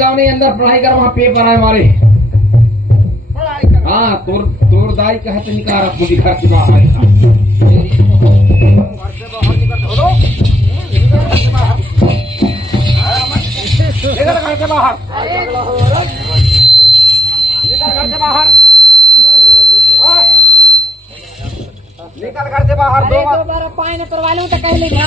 गांव नहीं अंदर पढ़ाई कर, वहाँ पेपर है हमारे। हाँ तोर दाई कहे तो निकाल मुझे घर से बाहर। निकल घर से बाहर, निकल घर से बाहर, निकल घर से बाहर। दो बार पानी न करवा लूं तो कह लेगा।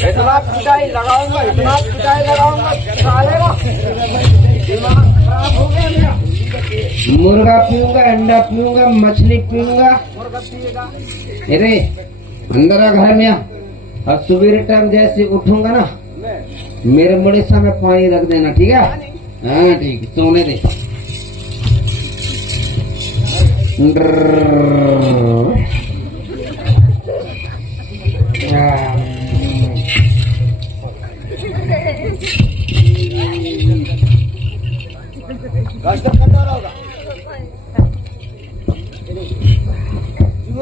इतना पिटाई लगाऊंगा, इतना पिटाई लगाऊंगा, सालेगा दिमाग खराब हो गया मेरा। मुर्गा पीऊंगा, अंडा पीऊंगा, मछली पीऊंगा। अरे अंदर आ घर में आ, और सुबह टाइम जैसे उठूंगा ना मेरे मुड़ेसा में पानी रख देना, ठीक है? हाँ ठीक, सोने दे।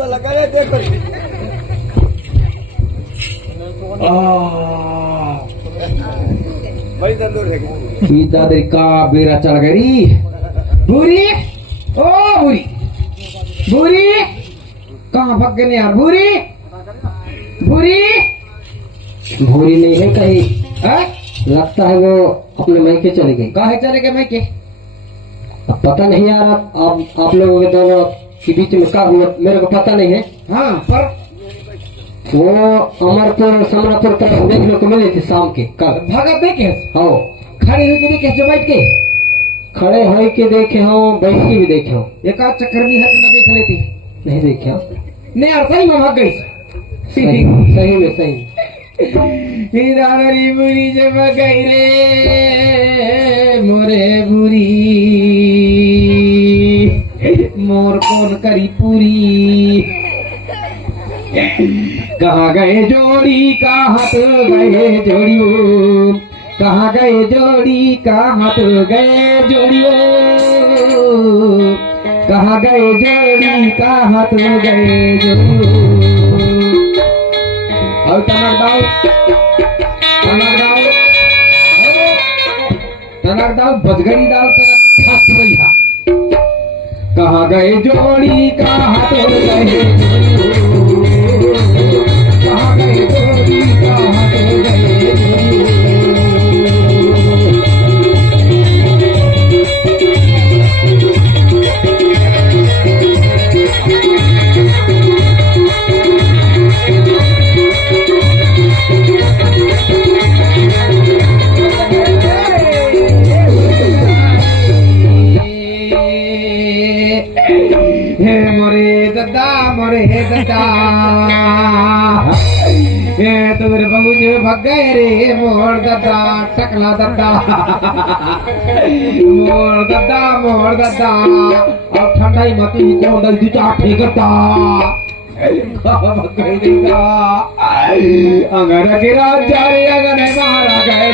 लगा ले देखो। दादरी का बेरा चढ़ गई। भूरी, ओ भूरी, भूरी कहाँ भाग गए यार? भूरी, भूरी, भूरी नहीं है कहीं। लगता है वो अपने मैके चले गए। कहाँ चले गए मैके? अब पता नहीं यार। आप लोगों के दोनों के बीच में क्या हुआ मेरे को पता नहीं है। हाँ पर वो अमरपुर समरापुर तरफ देखने को मिले थे शाम के। कल भागा देखे? हाँ खड़े हुए के देखे जो बैठ के? खड़े हो के देखे हो, बैठ के भी देखे हो। एक आध चक्कर भी है ना देख लेती? नहीं देखे हो? नहीं यार सही में भाग गई। सही में सही। बुरी जब गई रे मोरे बुरी, मोर कौन करी पूरी। कहाँ गए जोड़ी, कहाँ तो गए जोड़ियों, कहाँ गए जोड़ी, कहाँ तो गए जोड़ियों, कहाँ गए जोड़ी, कहाँ तो गए जोड़ियों। और टनक दाओ, टनक दाओ, टनक दाओ, बजगरी दाओ, टनक खात रहिया। कहाँ गए जोड़ी, कहाँ तो गए जोड़ियों, कहाँ गए जोड़ी, कहाँ तो गए जोड़ियों। मोरे ददा तो मेरे बबू जी भाग गए रे मोर ददा, टकला ददा, मोर ददा, मोर ददा। अब ठंडाई मत कौन दल दू चार ठीक करता अगर गिरा जाए अगर मारा गए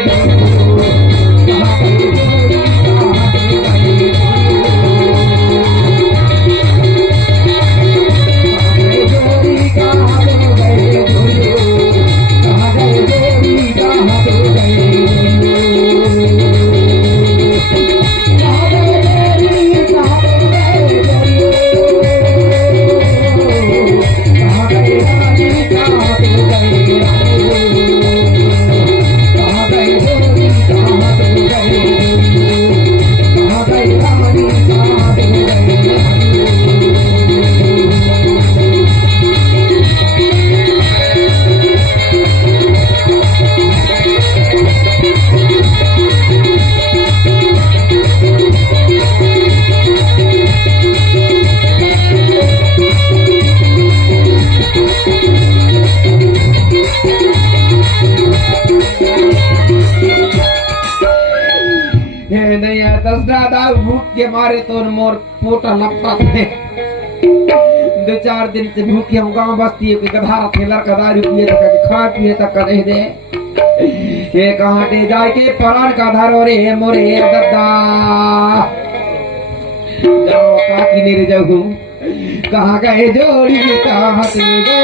दसना दाऊ भूख के मारे तो मोर पोटा लपटा थे 2-4 दिन से भूखी हम गांव बस्ती है गधारा थे लड़का दारू पिए तक खा पिए तक नहीं दे ये कहाँ दे जाए के परान का धरो रे मोरे दद्दा जाओ काकी ले जाऊं कहाँ गए जोड़ी कहाँ से गए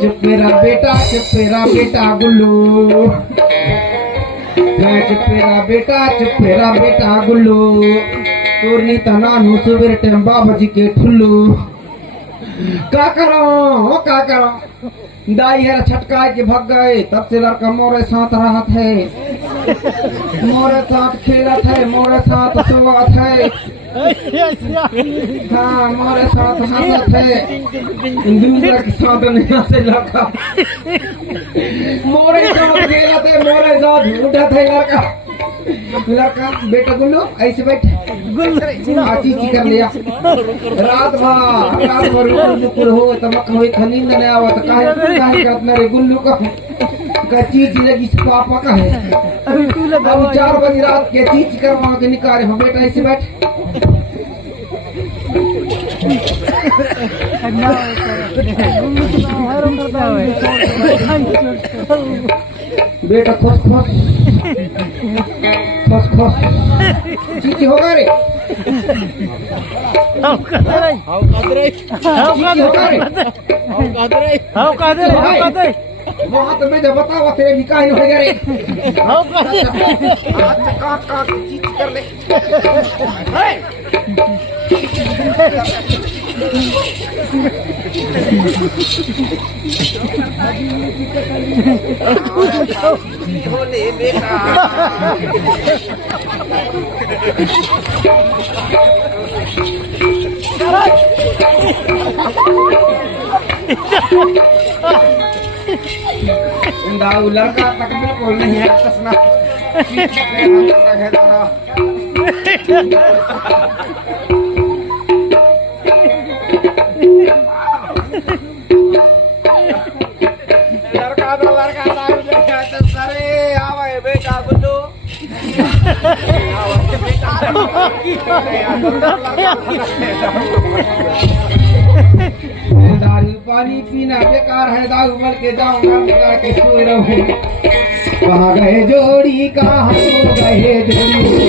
चुप मेरा बेटा गुल्लू चुप मेरा बेटा गुल्लू तोरनी तना नु सुबेर टाइम बाबा जी के ठुल्लू का करो दाई है छटका के भग गए तब से लड़का मोरे साथ रहा थे मोरे साथ खेला थे मोरे साथ सोआ थे हाँ मोरे साथ हंसा थे दूसरा के साथ नहीं हंसे लड़का मोरे साथ खेला थे मोरे साथ उठा थे लड़का बेटा गुल्लू ऐसे बैठ आची कर लिया रात भर गुल्लू हो तमक हो नींद नहीं आवत काहे करत रे गुल्लू का चीज लगी पापा का है अब 4 बजे रात के चीज करवा के निकाले हम बेटा ऐसे बैठ बेटा खुश चीज होगा रे वहाँ तो मैं जब बतावा तेरे निकाह हो गया रे काट चीज कर ले होले बेटा दाऊ लड़का तक बिल्कुल नहीं है कसना लड़का सरे आवे बेटा गुल्लू दारू पानी पीना बेकार है दारू मर के जाऊंगा लगा के सोए रहूं कहाँ गए जोड़ी कहाँ सो गए जोड़ी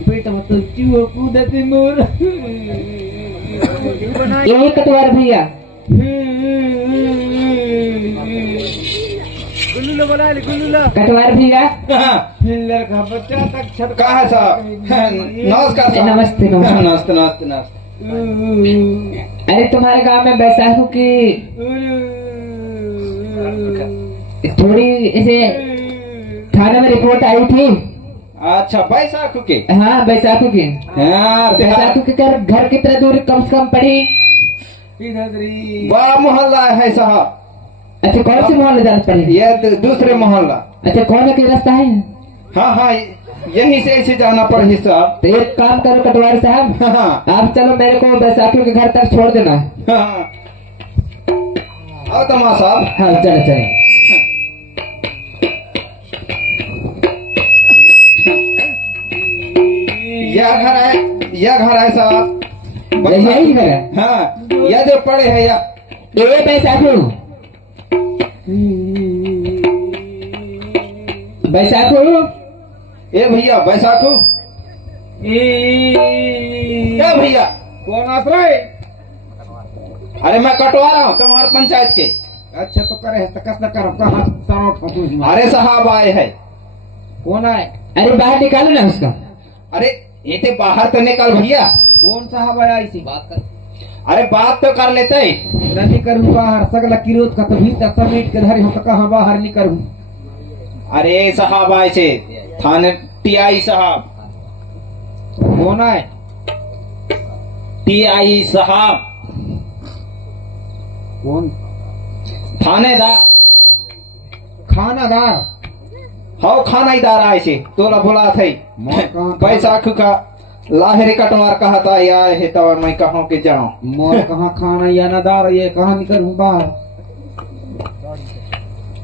पेट में तो चूहो कूदते मोर। यही कटवार भैया कटवार भैया हिल्लर का बच्चा तक छत कहा है साहब? नमस्कार साहब। नमस्ते नमस्ते। नमस्ते नमस्ते नमस्ते। अरे तुम्हारे गांव में बैसाखू की थोड़ी ऐसे थाने में रिपोर्ट आई थी। अच्छा बैसाखू के? हाँ बैसाखू की। हाँ बैसाखू के घर कितना दूर कम से कम पड़ी? बड़ा मोहल्ला है साहब। अच्छा कौन से मोहल्ले जाना पड़ी? ये दूसरे मोहल्ला। अच्छा कौन का रास्ता है? हाँ हाँ यहीं से ऐसे जाना पड़े साहब। तो एक काम करो कटवारी साहब, हाँ आप चलो मेरे को बैसाखी के घर तक छोड़ देना। हाँ आओ तमा साहब। हाँ चलो चलो। यह घर है साहब। यही घर है? हाँ यह जो पड़े है या ये बैसाखू बैसाखू ए भैया बैसाखू। क्या भैया? कौन आश्रय? अरे मैं कटवा रहा हूँ तुम्हारे पंचायत के। अच्छा तो करे तो कस न करो कहाँ सारा ठोकूं। अरे साहब आए हैं। कौन आए? अरे बाहर निकालो ना उसका। अरे ये तो बाहर तो निकल भैया। कौन साहब आया इसी बात कर? अरे बात तो कर लेते नहीं करूँ बाहर सगला किरोध का तो भीतर समेट के धरे हो तो कहाँ बाहर नहीं करूँ। अरे साहब आए से थाने टीआई साहब। कौन आए? टीआई साहब कौन? थानेदार। खानादार? हाँ खानादार आए से तोला बोला थे बैसाखू का लाहरी कटवार कहा था या है तो मैं कहूँ के जाऊँ। मोर कहाँ खाना या नदार ये कहाँ निकलूं बाहर?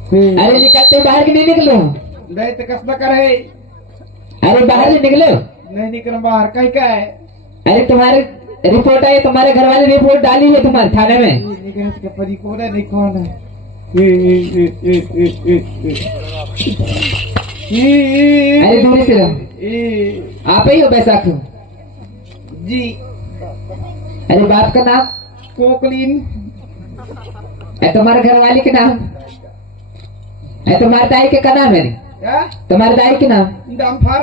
अरे निकलते बाहर के नहीं निकलो। नहीं तो कस न करे। अरे बाहर से निकलो। नहीं निकल बाहर कहीं का है? अरे तुम्हारे रिपोर्ट आई, तुम्हारे घर वाले रिपोर्ट डाली है तुम्हारे थाने में। निकल के परी कौन है नहीं कौन है? अरे दूर से रहो। आप ही हो बैसाखू? जी। अरे बाप का नाम? कोकलीन। तुम्हारे घर वाले के नाम? तुम्हारे दाई के का नाम है? क्या? तुम्हारे दाई के नाम? डम्फर।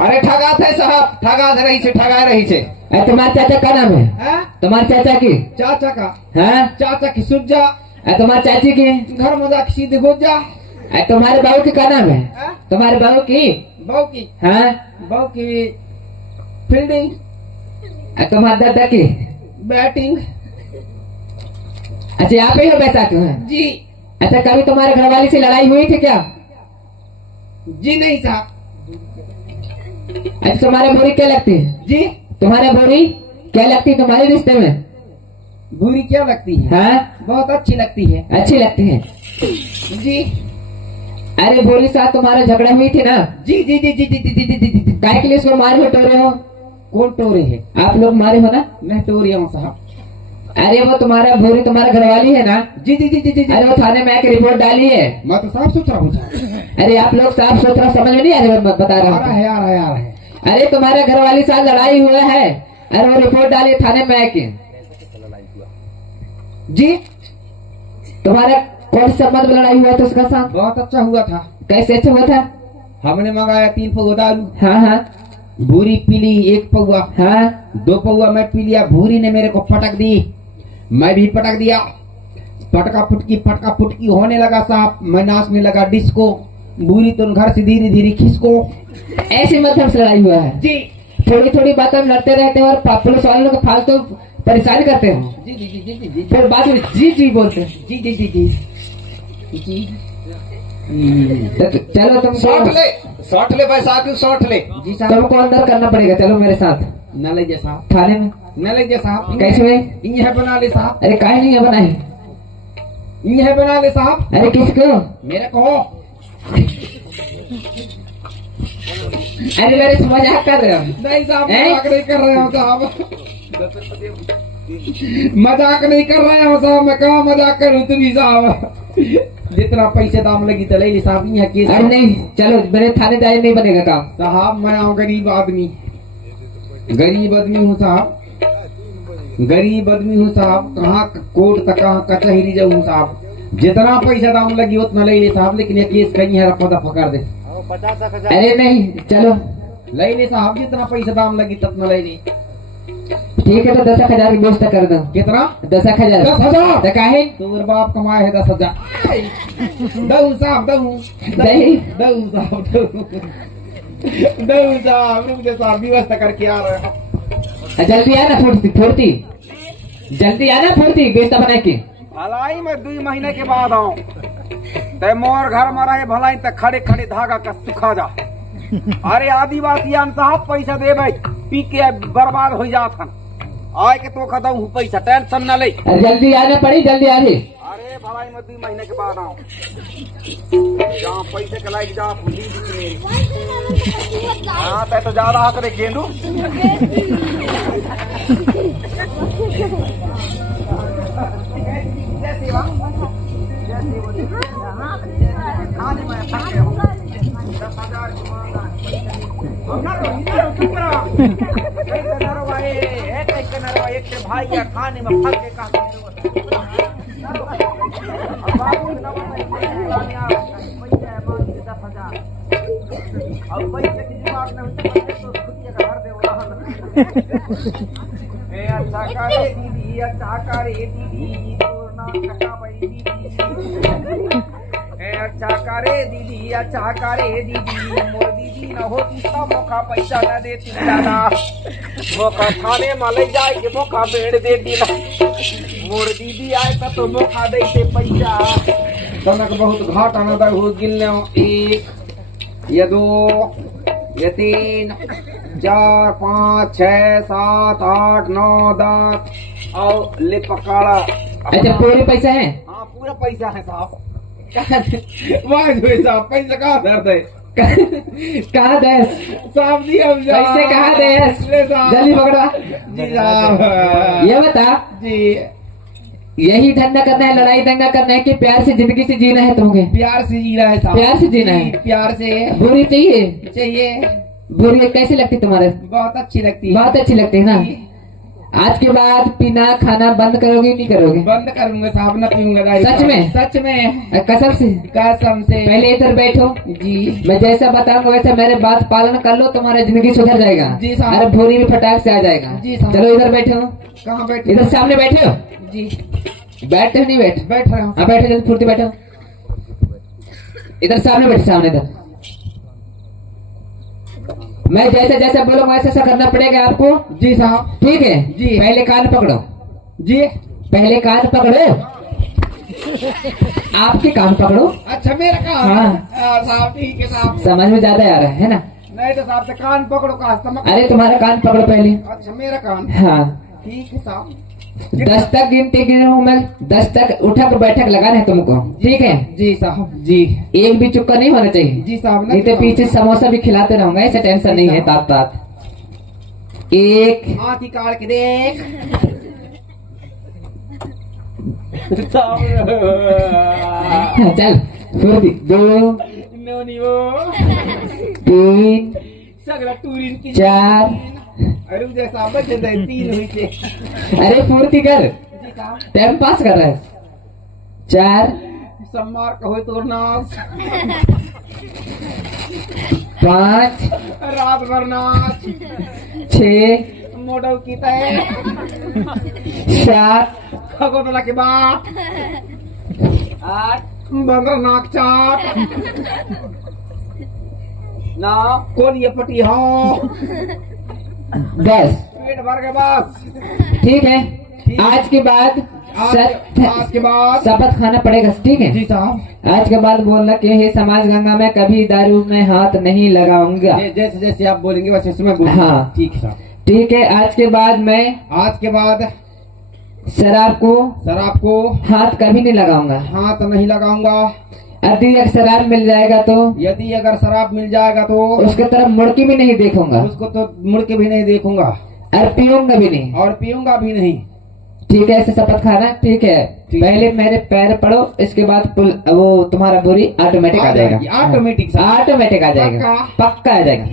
अरे ठगा थे साहब ठगा रही से ठगा रही से। तुम्हारे चाचा का नाम है? हाँ? तुम्हारे चाचा की? चाचा का? हाँ? चाचा की सुजा। तुम्हारे चाची की? घर में जाके सीधे गोजा। तुम्हारे बहू की क्या नाम है? हाँ? तुम्हारे बहू की? बहू की? हाँ? बहू की फील्डिंग। तुम्हारे दादा की? बैटिंग। अच्छा आप ही हो बैसाखू? है जी। अच्छा कभी तुम्हारे घर वाली से लड़ाई हुई थी क्या? जी नहीं साहब। अच्छा तुम्हारे बोरी क्या लगती है? जी। तुम्हारे बोरी क्या लगती है तुम्हारे रिश्ते में? बुरी क्या लगती है? हाँ? बहुत अच्छी लगती है। अच्छी लगती है। जी। अरे बोरी साथ तुम्हारा झगड़ा हुई थी ना? जी जी जी जी जी जी जी जी जी। काय के लिए उसको मारे हो टोरे हो? कौन टोरे है? आप लोग मारे हो ना? नहीं टोरिया हूँ साहब। अरे वो तुम्हारा बोरी तुम्हारा घरवाली है ना? जी जी जी जी जी। अरे वो थाने में आके रिपोर्ट डाली है। मैं तो साफ सुथरा हूँ साहब। अरे आप लोग साफ सुथरा समझ में नहीं आ रहा, मैं बता आ रहा रहा हूँ। है आ रहा है आ रहा है। अरे तुम्हारे घरवाली साथ लड़ाई हुआ है। अरे वो रिपोर्ट डाली थाने में आके। जी। तुम्हारा कौन से संबंध में लड़ाई हुआ था उसका साथ? बहुत अच्छा हुआ था। कैसे अच्छा हुआ था? हमने मंगाया 3 पौवा दारू। हाँ हाँ भूरी पी ली 1 पौवा। हाँ 2 पौवा मैं पी लिया। भूरी ने मेरे को पटक दी, मैं भी पटक दिया। पटका फुटकी होने लगा साहब। मैं नाचने लगा डिस्को। भूरी तो घर से धीरे धीरे खिसको। ऐसे मतलब से लड़ाई हुआ है? जी थोड़ी थोड़ी बातों में लड़ते रहते हैं और पुलिस वालों को फालतू परेशान करते हैं। जी जी जी जी जी फिर बाद में जी जी बोलते हैं। जी जी जी जी जी। तो चलो सौठ ले बैसाखू सौठ ले। जी साहब। तुमको अंदर करना पड़ेगा, चलो मेरे साथ न ले जा साहब। थाने में। न ले जा साहब। कैसे हुए? यह बना ले साहब। अरे काहे नहीं है बनाई? यह बना ले साहब। अरे किसको? मेरे को। अरे मेरे से मजाक कर रहे हो? नहीं साहब हैं? मजाक नहीं कर रहे हो साहब। मजाक नहीं कर रहे हो साहब। मैं कहाँ मजाक करूँ तुम्ही साहब। जितना पैसे दाम लगी तो ले ली साहब, यहाँ केस। अरे नहीं, चलो मेरे थाने जाए नहीं बनेगा काम। साहब मैं हूँ गरीब आदमी, गरीब आदमी हूँ साहब, गरीब आदमी हूँ साहब। कहाँ कोर्ट तक, कहाँ कचहरी जाऊँ साहब। जितना पैसा दाम लगी उतना ले ले साहब, लेकिन ये केस कहीं है रफा दफा कर दे। अरे नहीं, चलो ले ले साहब, जितना पैसा दाम लगी उतना ले ले। ठीक है, तो 10,000 की व्यवस्था कर दो। कितना? 10,000। 10,000? तो काहे? तोर बाप कमाए है 10,000। दऊ साहब, दऊ नहीं। दऊ साहब, दऊ साहब, रुक जा साहब, व्यवस्था करके आ रहे हैं। जल्दी आना, फुर्ती जल्दी आना, फुर्ती व्यवस्था बना के। भलाई में 2 महीने के बाद आऊं ते मोर घर में रहे भलाई ते खड़े खड़े धागा का सुखा जा। अरे आदिवासी साहब पैसा दे भाई, पी के बर्बाद हो जात हन। आए के तो खदा हूँ पैसा, टेंशन न ले। जल्दी आना पड़ी, जल्दी आने। अरे भलाई में 2 महीने के बाद आऊं, जहाँ पैसे के लाइक जा हाँ ते तो ज्यादा करे गेंदू। भाई या खाने में फंस के अच्छा करे दीदी, अच्छा करे दीदी, तोरना कटा भाई दीदी। अच्छा करे दीदी, अच्छा करे दीदी, मोर दीदी न होती तो मौका पैसा न देती दादा। मौका थाने में ले जाए के मौका भेड़ देती ना। मोर दीदी आए तो मौका देते पैसा। तनक बहुत घाटा न दर हो गिनने। 1 या 2 या 3 4 5 6 7 8 9 10 और ले पकाड़ा। अच्छा, पूरे पैसा है? हाँ पूरा पैसा है साहब। वाह भाई साहब, पैसा कहाँ दर्द है? कहाँ देश साहब जी, हम पैसे कहाँ देश? ले साहब, जल्दी पकड़ा। जी साहब। ये बता, जी यही धंधा करना है, लड़ाई दंगा करना है कि प्यार से जिंदगी से जीना है तुमको? प्यार से जी रहा है साहब। प्यार से जीना है? जी, प्यार से। बुरी चाहिए? चाहिए। बुरी कैसी लगती तुम्हारे? बहुत अच्छी लगती है। बहुत अच्छी लगती है ना? आज के बाद पीना खाना बंद करोगे नहीं करोगे? बंद करूंगा साहब, न पीऊंगा दारू। सच में? सच में, कसम से? कसम से। पहले इधर बैठो जी, मैं जैसा बताऊंगा वैसा मेरे बात पालन कर लो, तुम्हारा जिंदगी सुधर जाएगा। जी साहब। अरे भूरी भी फटाक से आ जाएगा। जी साहब। चलो इधर बैठो। कहाँ बैठे? इधर सामने बैठे हो? जी बैठते हो नहीं? बैठ रहे हूँ। हाँ बैठो, जल्दी फुर्ती बैठो। इधर सामने बैठो, सामने इधर। मैं जैसे जैसे बोलूंगा वैसे ऐसा करना पड़ेगा आपको। जी साहब। ठीक है जी। पहले कान पकड़ो। जी पहले कान पकड़ो। आपके कान पकड़ो। अच्छा, मेरा कान? हाँ। साहब ठीक है साहब। समझ में ज्यादा आ रहा है ना? नहीं तो साहब से कान पकड़ो का स्टमक। अरे तुम्हारा कान पकड़ो पहले। अच्छा मेरा कान। हाँ, ठीक है साहब। 10 तक गिनती गिनूं मैं, 10 तक उठक बैठक लगाना है तुमको। ठीक है? जी साहब। जी एक भी चुक्का नहीं होना चाहिए। जी साहब। नहीं तो पीछे समोसा भी खिलाते रहूंगा, ऐसा टेंशन नहीं है। तात तात 1 आँखी काट के देख। चल फुर्ती। 2 3 सगला टूरिन की 4 अरे जैसा बचे 3 हुई थे। अरे फुर्ती कर, जी साहब। टाइम पास कर रहा है। 4 सम्मार कहो तो नाच, 5 रात भर नाच, 6 मॉडल की तय 7 खगोतला के बाद 8 बंदर नाक चाट ना कौन ये पटी हो 10। पेट भर के बस। ठीक है? आज के बाद आज के बाद शपथ खाना पड़ेगा। ठीक है? जी साहब। आज के बाद बोलना कि हे समाज गंगा में कभी दारू में हाथ नहीं लगाऊंगा। जैसे जैसे आप बोलेंगे वैसे उसमें बोलूंगा। हाँ। ठीक है साहब। ठीक है? आज के बाद मैं आज के बाद शराब को हाथ कभी नहीं लगाऊंगा। हाथ नहीं लगाऊंगा। यदि अगर शराब मिल जाएगा तो यदि अगर शराब मिल जाएगा तो उसके तरफ मुड़ के भी नहीं देखूंगा उसको तो मुड़ के भी नहीं देखूंगा और पीऊंगा भी नहीं। और पीऊंगा भी नहीं। ठीक है, ऐसे शपथ खाना, ठीक है। पहले मेरे पैर पड़ो, इसके बाद वो तुम्हारा बुरी ऑटोमेटिक आ जाएगा। ऑटोमेटिक ऑटोमेटिक आ जाएगा, पक्का? पक्का आ जाएगा।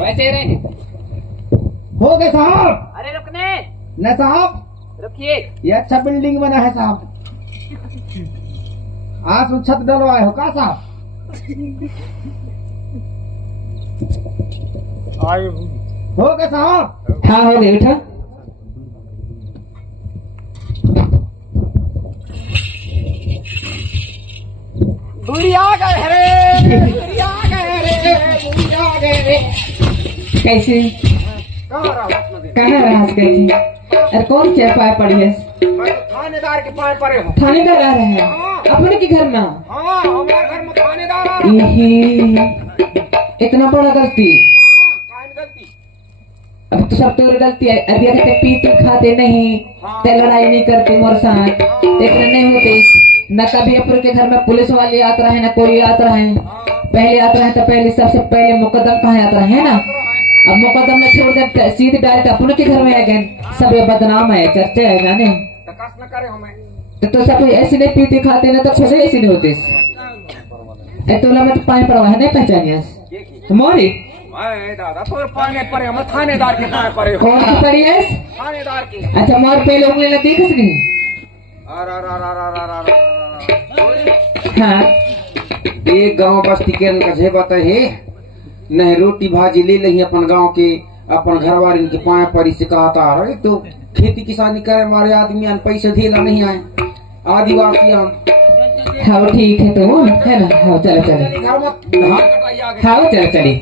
वैसे ही रहेंगे। हो गए साहब। अरे रुकने, न साहब, रुकिए। ये अच्छा बिल्डिंग बना है साहब। आज छत डलवाए हो का साहब? हो गए साहब। हाँ हो गई, उठा। बुरी आ गए रे, बुरी आ गए रे, बुरी आ गए रे। कैसे कहाँ रहा अपना दिन? कहाँ रहा कैसी? अरे कौन सी पाए पड़ी है? मैं तो थानेदार के पाए पड़े हूँ। थानेदार आ रहे हैं अपने के घर में। हाँ, हमारे घर में थानेदार आ रहा है। यही इतना बड़ा गलती। हाँ, काहे न गलती? अब तो सब तोरी गलती है। अभी कहते पीते खाते नहीं, ते लड़ाई नहीं करते मोर साथ, इतने नहीं होते। न कभी अपने के घर में पुलिस वाले आता रहे, न कोई आता रहे। पहले आता रहे तो पहले सबसे पहले मुकदम कहाँ आता रहे, है ना? अब मुकदम ने छोड़ दे, सीधे डायरेक्ट अपने के घर में आ गए। सब ये बदनाम है, चर्चे है जाने। तो कस न करे हमें। तो सब ऐसे नहीं पीते खाते ना, तो खुद ऐसे नहीं होते। तो लगा तो पाए पड़ा है, नहीं पहचानिए तुम्हारी। अरे दादा, तोर पाने पड़े, हम थानेदार के पाए पड़े हो। कौन की पड़ी है? थानेदार की। अच्छा, मोर पहले उंगली लगी किस नहीं? हाँ, एक गांव बस्ती के कहे बताए है न रोटी भाजी ले लही अपन गांव के, अपन घर वाले के पाए परी से कहा था अरे तो खेती किसानी करे हमारे आदमी आन पैसे देला नहीं आए आदिवासी आन। हाँ ठीक है, तो है ना। हाँ चलो चलो, घर में हाँ चलो चलिए।